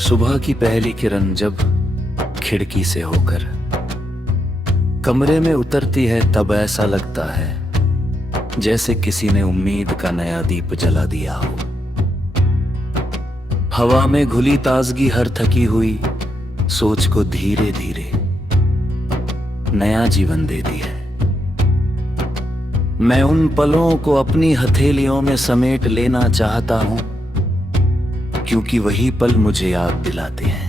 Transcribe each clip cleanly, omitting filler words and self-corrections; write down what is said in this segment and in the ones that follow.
सुबह की पहली किरण जब खिड़की से होकर कमरे में उतरती है, तब ऐसा लगता है जैसे किसी ने उम्मीद का नया दीप जला दिया हो। हवा में घुली ताजगी हर थकी हुई सोच को धीरे धीरे नया जीवन देती है। मैं उन पलों को अपनी हथेलियों में समेट लेना चाहता हूं, क्योंकि वही पल मुझे याद दिलाते हैं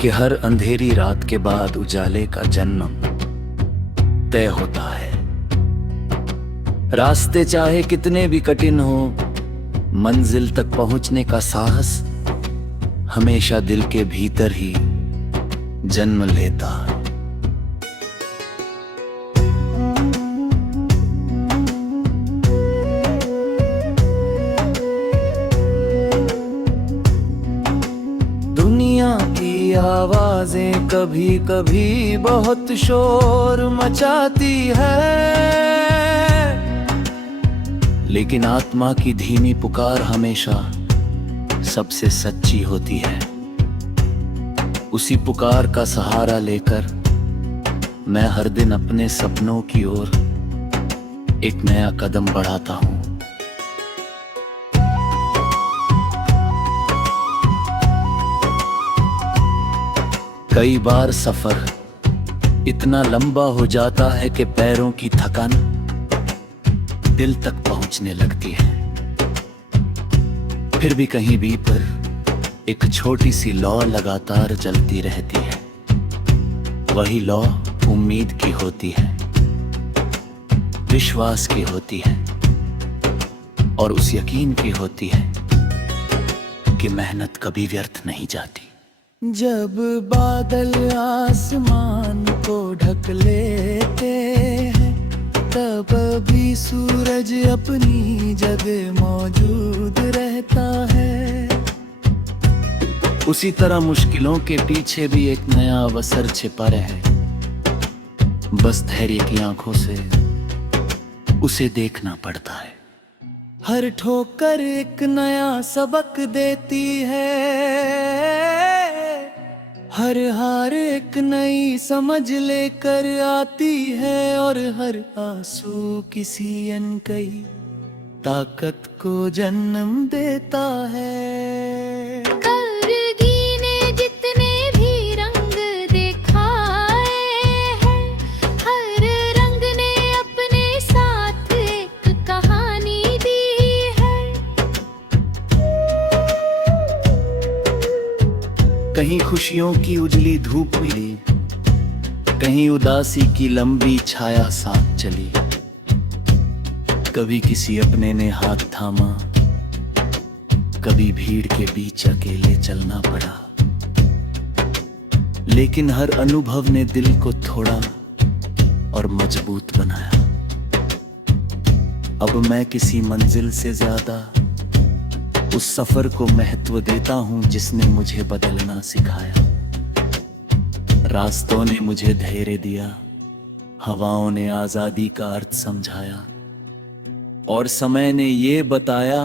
कि हर अंधेरी रात के बाद उजाले का जन्म तय होता है। रास्ते चाहे कितने भी कठिन हो, मंजिल तक पहुंचने का साहस हमेशा दिल के भीतर ही जन्म लेता है। दुनिया की आवाजें कभी कभी बहुत शोर मचाती है, लेकिन आत्मा की धीमी पुकार हमेशा सबसे सच्ची होती है। उसी पुकार का सहारा लेकर मैं हर दिन अपने सपनों की ओर एक नया कदम बढ़ाता हूं। कई बार सफर इतना लंबा हो जाता है कि पैरों की थकान दिल तक पहुंचने लगती है। फिर भी कहीं भी पर एक छोटी सी लौ लगातार जलती रहती है। वही लौ उम्मीद की होती है, विश्वास की होती है और उस यकीन की होती है कि मेहनत कभी व्यर्थ नहीं जाती। जब बादल आसमान को ढक लेते हैं, तब भी सूरज अपनी जगह मौजूद रहता है। उसी तरह मुश्किलों के पीछे भी एक नया अवसर छिपा है। बस धैर्य की आंखों से उसे देखना पड़ता है। हर ठोकर एक नया सबक देती है, हर हार एक नई समझ लेकर आती है और हर आंसू किसी अनकही ताकत को जन्म देता है। करगी ने जितने भी रंग दिखाए हैं, हर रंग ने अपने साथ एक कहानी दी है। कहीं खुशियों की उजली धूप मिली, कहीं उदासी की लंबी छाया साथ चली। कभी किसी अपने ने हाथ थामा, कभी भीड़ के बीच अकेले चलना पड़ा, लेकिन हर अनुभव ने दिल को थोड़ा और मजबूत बनाया। अब मैं किसी मंजिल से ज्यादा उस सफर को महत्व देता हूं जिसने मुझे बदलना सिखाया। रास्तों ने मुझे धैर्य दिया, हवाओं ने आजादी का अर्थ समझाया और समय ने ये बताया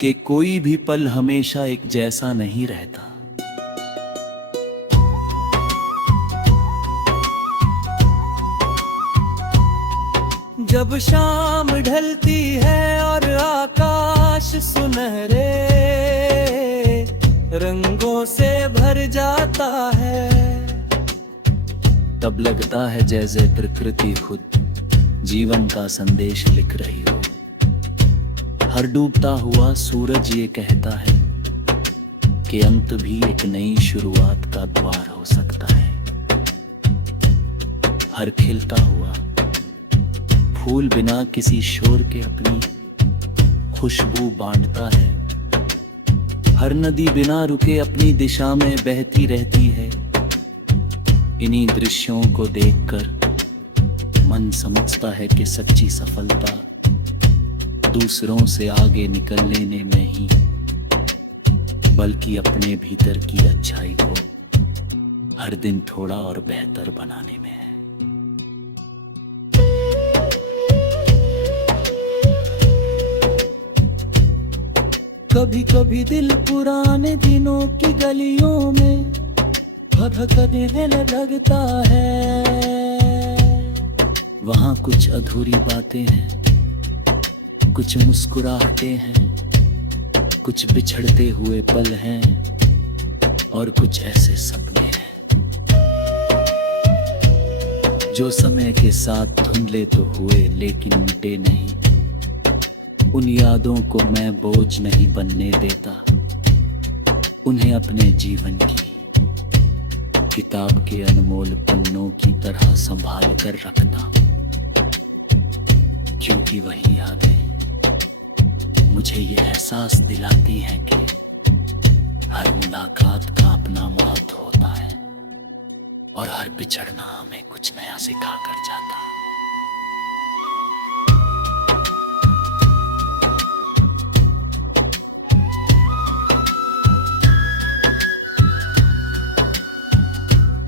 कि कोई भी पल हमेशा एक जैसा नहीं रहता। जब शाम ढलती है और आकाश सुनहरे रंगों से भर जाता है, तब लगता है जैसे प्रकृति खुद जीवन का संदेश लिख रही हो। हर डूबता हुआ सूरज ये कहता है कि अंत भी एक नई शुरुआत का द्वार हो सकता है। हर खिलता हुआ फूल बिना किसी शोर के अपनी खुशबू बांटता है। हर नदी बिना रुके अपनी दिशा में बहती रहती है। इन्हीं दृश्यों को देखकर मन समझता है कि सच्ची सफलता दूसरों से आगे निकल लेने में ही, बल्कि अपने भीतर की अच्छाई को हर दिन थोड़ा और बेहतर बनाने में है। कभी कभी दिल पुराने दिनों की गलियों में भटकने लगता है। वहाँ कुछ अधूरी बातें हैं, कुछ मुस्कुराहटें हैं, कुछ बिछड़ते हुए पल हैं और कुछ ऐसे सपने हैं जो समय के साथ धुंधले तो हुए लेकिन मिटे नहीं। उन यादों को मैं बोझ नहीं बनने देता, उन्हें अपने जीवन की किताब के अनमोल पन्नों की तरह संभाल कर रखता, क्योंकि वही यादें मुझे ये एहसास दिलाती हैं कि हर मुलाकात का अपना महत्व होता है और हर बिछड़ना हमें कुछ नया सिखा कर जाता।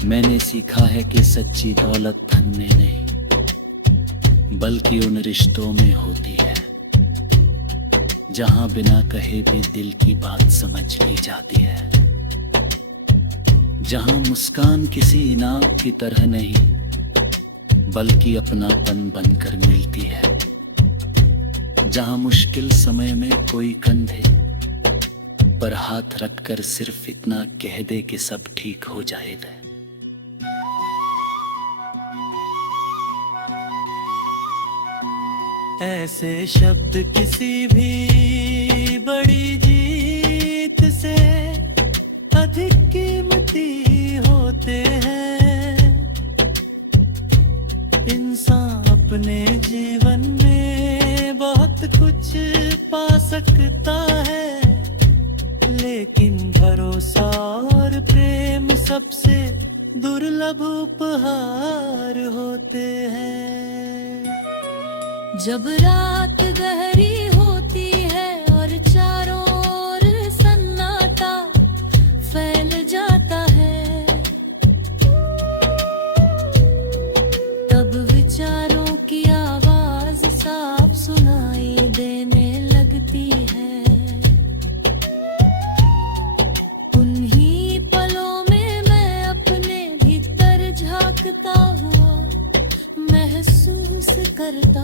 मैंने सीखा है कि सच्ची दौलत धन में नहीं बल्कि उन रिश्तों में होती है जहां बिना कहे भी दिल की बात समझ ली जाती है, जहां मुस्कान किसी इनाम की तरह नहीं बल्कि अपनापन बनकर मिलती है, जहां मुश्किल समय में कोई कंधे पर हाथ रखकर सिर्फ इतना कह दे कि सब ठीक हो जाएगा। ऐसे शब्द किसी भी बड़ी जीत से अधिक कीमती होते हैं। इंसान अपने जीवन में बहुत कुछ पा सकता है, लेकिन भरोसा और प्रेम सबसे दुर्लभ उपहार होते हैं। जब रात गहरी होती है और चारों ओर सन्नाटा फैल जाता है, तब विचारों की आवाज साफ सुनाई देने लगती है। उन्हीं पलों में मैं अपने भीतर झांकता हुआ महसूस करता